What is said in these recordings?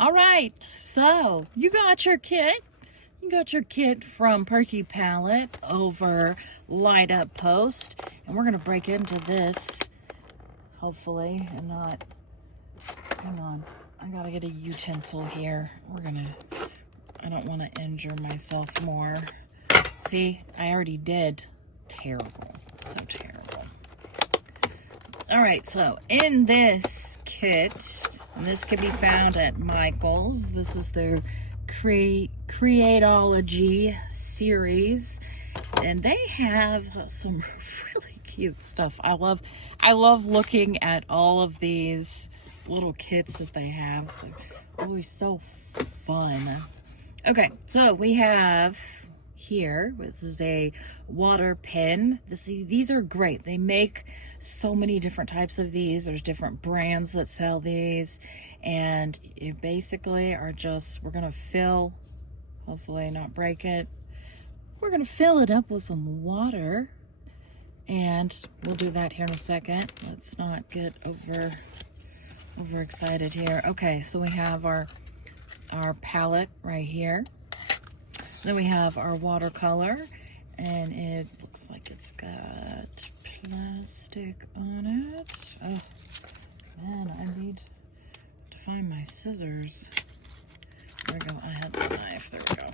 All right, so you got your kit. You got your kit from Perky Palette over Light Up Post. And we're going to break into this, hopefully, and not... Hang on. I got to get a utensil here. I don't want to injure myself more. See, I already did. Terrible. So terrible. All right, so in this kit, and this can be found at Michael's. This is their Creatology series, and they have some really cute stuff. I love looking at all of these little kits that they have. They're always so fun. Okay, so we have here, this is a water pen. These are great. They make so many different types of these. There's different brands that sell these, and you basically are just, we're gonna fill, hopefully not break it, we're gonna fill it up with some water, and we'll do that here in a second. Let's not get overexcited here. Okay, so we have our palette right here. Then we have our watercolor, and it looks like it's got plastic on it. Oh, man, I need to find my scissors. There we go, I had the knife, there we go.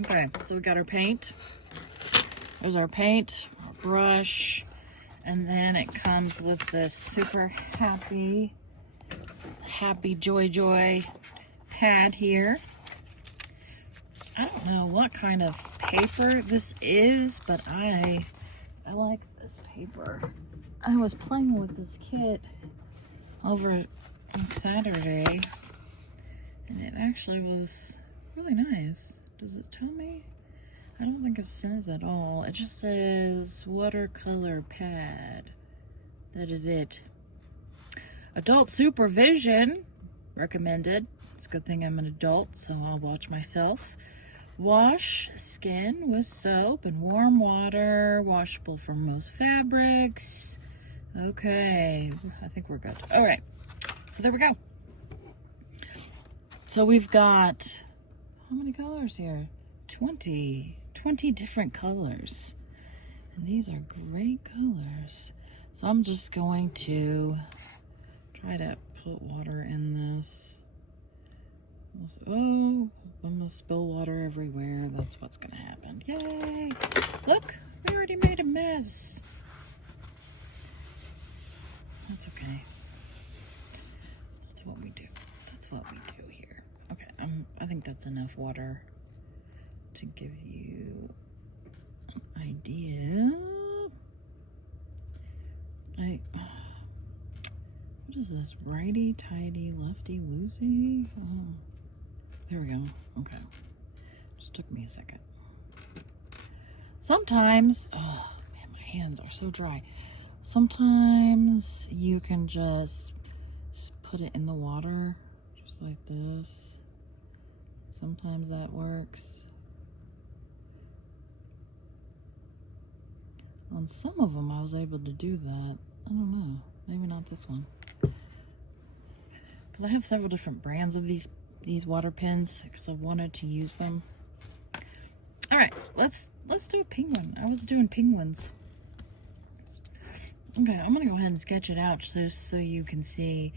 Okay, so we got our paint. There's our paint, our brush, and then it comes with this super happy joy pad here. I don't know what kind of paper this is, but I like this paper. I was playing with this kit over on Saturday, and it actually was really nice. Does it tell me? I don't think it says at all. It just says watercolor pad. That is it. Adult supervision recommended. It's a good thing I'm an adult, so I'll watch myself. Wash skin with soap and warm water. Washable for most fabrics. Okay, I think we're good. All right, so there we go. So we've got, how many colors here? 20 different colors. And these are great colors. So I'm just going to try to put water in this. Oh, I'm gonna spill water everywhere. That's what's gonna happen. Yay! Look, we already made a mess. That's okay. That's what we do. That's what we do here. Okay, I think that's enough water to give you an idea. What is this? Righty tighty, lefty loosey? Oh. There we go. Okay. Just took me a second. Sometimes, oh man, my hands are so dry. Sometimes you can just put it in the water, just like this. Sometimes that works. On some of them, I was able to do that. I don't know. Maybe not this one. Because I have several different brands of these water pens because I wanted to use them. All right, let's do a penguin. I was doing penguins. Okay, I'm gonna go ahead and sketch it out so you can see.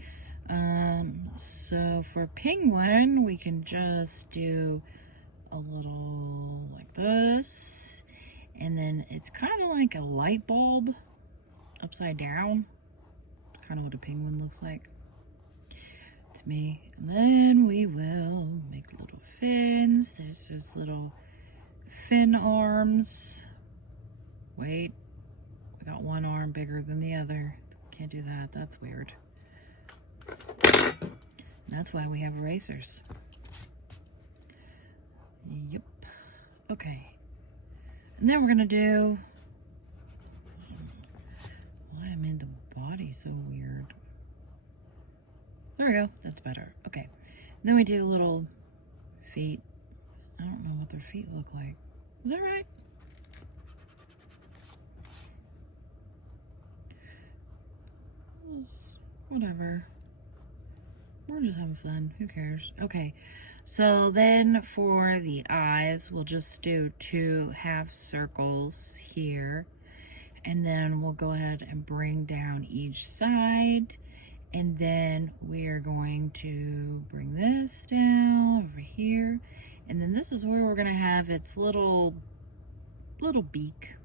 So for penguin, we can just do a little like this, and then it's kind of like a light bulb upside down. Kind of what a penguin looks like to me. And then we will make little fins. There's just little fin arms. Wait, we got one arm bigger than the other. Can't do that. That's weird. That's why we have erasers. Yep. Okay. And then we're gonna do, why I made the body so weird. There we go. That's better. Okay. And then we do little feet. I don't know what their feet look like. Is that right? Whatever. We're just having fun. Who cares? Okay. So then for the eyes, we'll just do 2 half circles here. And then we'll go ahead and bring down each side. And then we are going to bring this down over here. And then this is where we're going to have its little beak.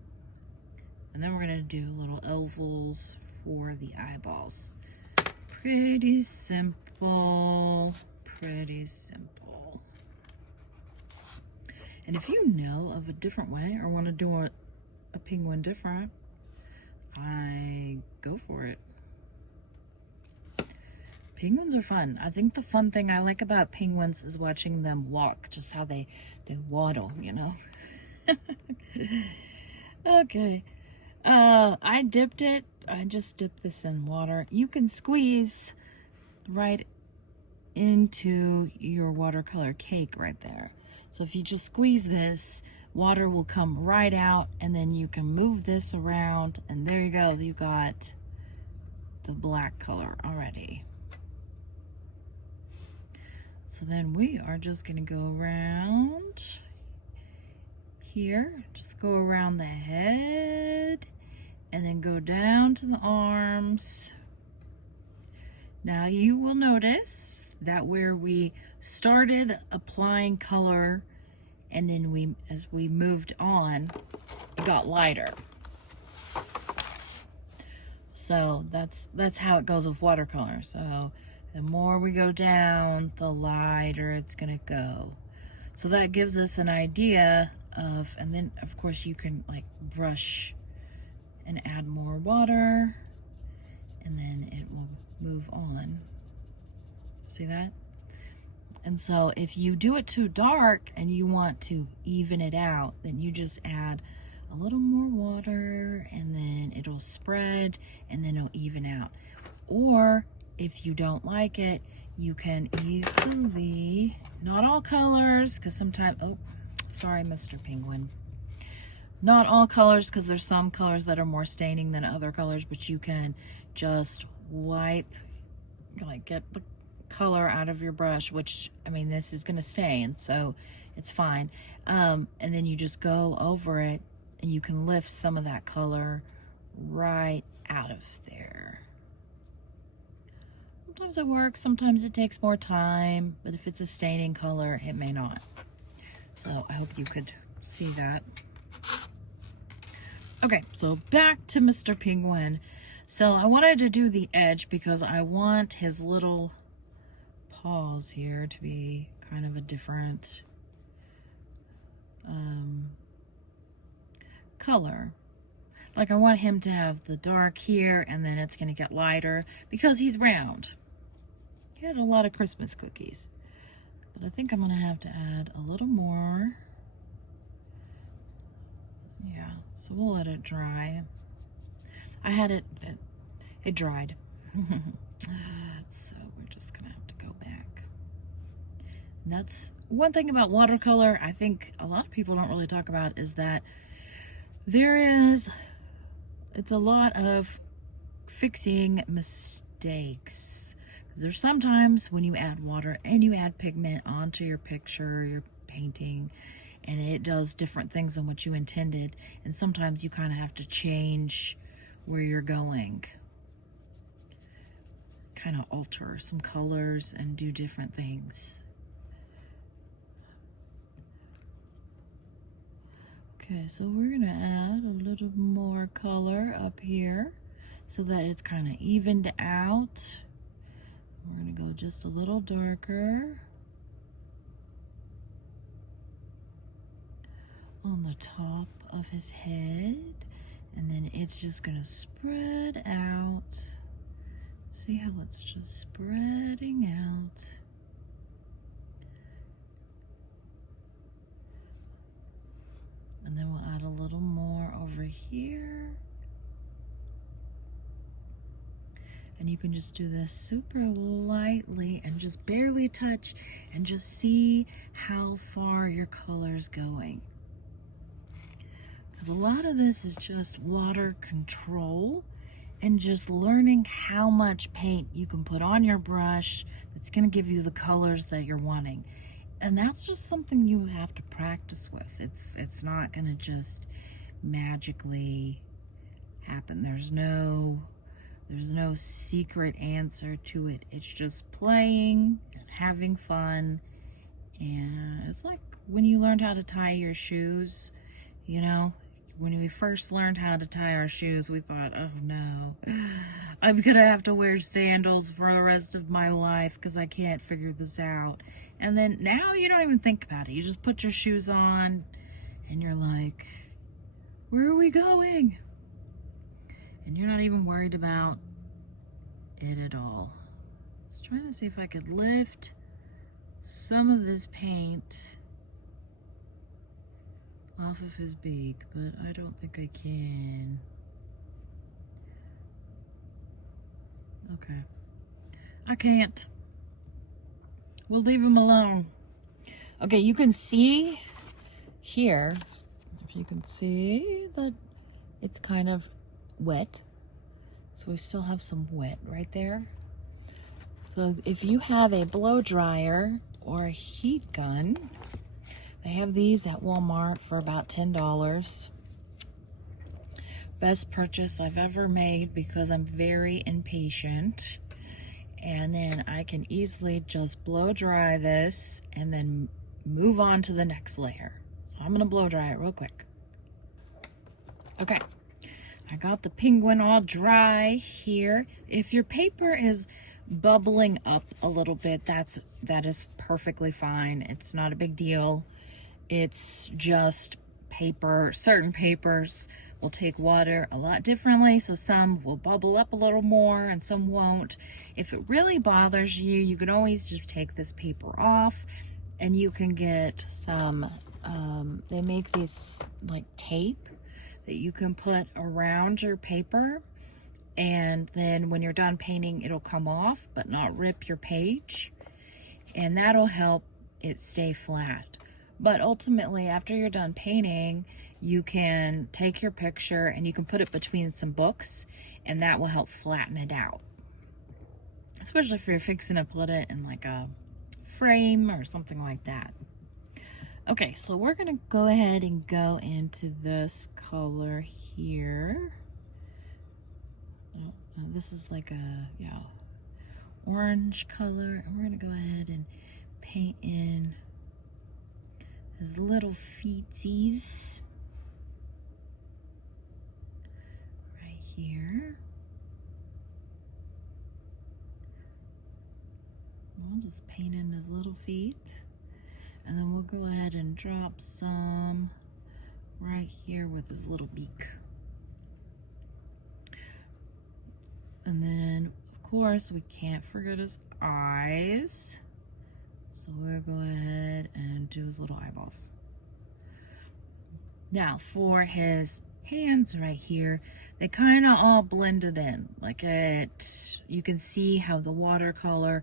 And then we're going to do little ovals for the eyeballs. Pretty simple. Pretty simple. And if you know of a different way or want to do a penguin different, I go for it. Penguins are fun. I think the fun thing I like about penguins is watching them walk, just how they waddle, you know. Okay. I dipped it. I just dipped this in water. You can squeeze right into your watercolor cake right there. So if you just squeeze this, water will come right out, and then you can move this around, and there you go. You got the black color already. So then we are just going to go around here. Just go around the head and then go down to the arms. Now you will notice that where we started applying color and then as we moved on, it got lighter. So that's how it goes with watercolor. So the more we go down, the lighter it's gonna go. So that gives us an idea of, and then of course you can like brush and add more water, and then it will move on. See that? And so if you do it too dark and you want to even it out, then you just add a little more water, and then it'll spread, and then it'll even out. Or if you don't like it, you can easily, not all colors, because sometimes, oh, sorry, Mr. Penguin. Not all colors, because there's some colors that are more staining than other colors, but you can just wipe, like get the color out of your brush, which, I mean, this is going to stain, so it's fine. And then you just go over it, and you can lift some of that color right out of there. Sometimes it works, sometimes it takes more time, but if it's a staining color, it may not. So I hope you could see that. Okay, so back to Mr. Penguin. So I wanted to do the edge because I want his little paws here to be kind of a different color. Like I want him to have the dark here, and then it's going to get lighter because he's round. He had a lot of Christmas cookies. But I think I'm going to have to add a little more. Yeah, so we'll let it dry. I had it dried. So we're just going to have to go back. And that's one thing about watercolor I think a lot of people don't really talk about, is that it's a lot of fixing mistakes. Because there's sometimes when you add water and you add pigment onto your picture, your painting, and it does different things than what you intended, and sometimes you kind of have to change where you're going. Kind of alter some colors and do different things. Okay, so we're gonna add a little more color up here so that it's kind of evened out. We're gonna go just a little darker on the top of his head, and then it's just gonna spread out. See how it's just spreading out. And then we'll add a little more over here. And you can just do this super lightly and just barely touch and just see how far your color's going. Because a lot of this is just water control, and just learning how much paint you can put on your brush that's going to give you the colors that you're wanting. And that's just something you have to practice with. It's not going to just magically happen. There's no secret answer to it. It's just playing and having fun. And it's like when you learned how to tie your shoes, you know, when we first learned how to tie our shoes, we thought, oh no, I'm gonna have to wear sandals for the rest of my life because I can't figure this out. And then now you don't even think about it. You just put your shoes on and you're like, where are we going? And you're not even worried about it at all. I was trying to see if I could lift some of this paint off of his beak, but I don't think I can. Okay. I can't. We'll leave him alone. Okay, you can see here, if you can see that it's kind of wet. So we still have some wet right there. So if you have a blow dryer or a heat gun, they have these at Walmart for about $10. Best purchase I've ever made because I'm very impatient. And then I can easily just blow dry this and then move on to the next layer. So I'm gonna blow dry it real quick. Okay, I got the penguin all dry here. If your paper is bubbling up a little bit, that is perfectly fine. It's not a big deal. It's just paper. Certain papers will take water a lot differently, so some will bubble up a little more and some won't. If it really bothers you, you can always just take this paper off and you can get some, they make these like tape that you can put around your paper, and then when you're done painting, it'll come off but not rip your page, and that'll help it stay flat. But ultimately, after you're done painting, you can take your picture and you can put it between some books, and that will help flatten it out. Especially if you're fixing to put it in like a frame or something like that. Okay, so we're gonna go ahead and go into this color here. This is like a, orange color. And we're gonna go ahead and paint in his little feetsies right here. We'll just paint in his little feet, and then we'll go ahead and drop some right here with his little beak. And then, of course, we can't forget his eyes. So we'll go ahead and do his little eyeballs. Now for his hands right here, they kind of all blended in. Like you can see how the watercolor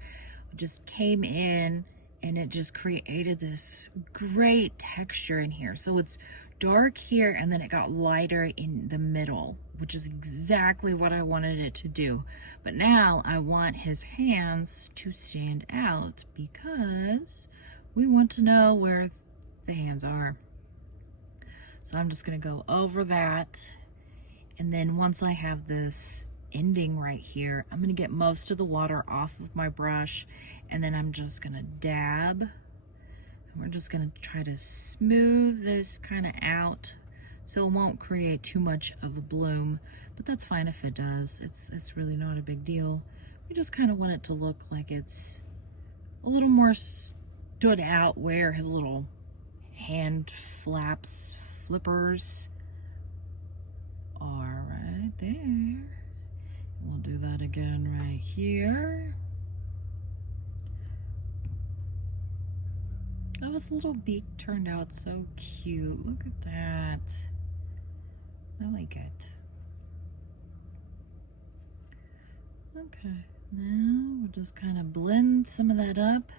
just came in and it just created this great texture in here. So it's dark here and then it got lighter in the middle, which is exactly what I wanted it to do. But now I want his hands to stand out because we want to know where the hands are. So I'm just gonna go over that. And then once I have this ending right here, I'm gonna get most of the water off of my brush, and then I'm just gonna dab. And we're just gonna try to smooth this kind of out so it won't create too much of a bloom, but that's fine if it does. It's really not a big deal. We just kind of want it to look like it's a little more stood out where his little hand flippers are right there. We'll do that again right here. Oh, his little beak turned out so cute. Look at that. I like it. Okay, now we'll just kind of blend some of that up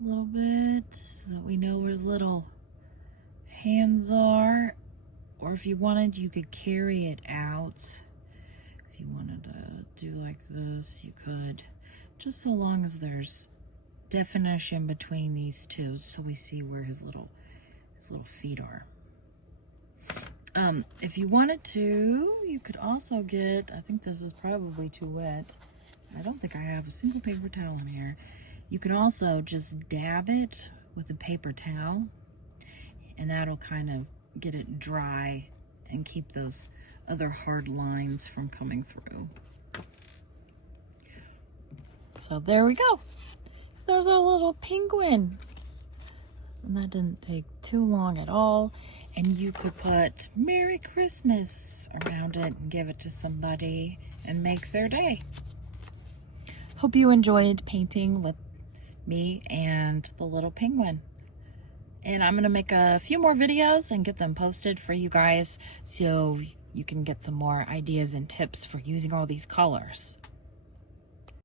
a little bit so that we know where his little hands are. Or if you wanted, you could carry it out If you wanted to do like this, you could, just so long as there's definition between these two, so we see where his little feet are. If you wanted to, you could also get, I think this is probably too wet. I don't think I have a single paper towel in here. You could also just dab it with a paper towel, and that'll kind of get it dry and keep those other hard lines from coming through. So there we go. There's our little penguin. And that didn't take too long at all. And you could put Merry Christmas around it and give it to somebody and make their day. Hope you enjoyed painting with me and the little penguin. And I'm going to make a few more videos and get them posted for you guys so you can get some more ideas and tips for using all these colors.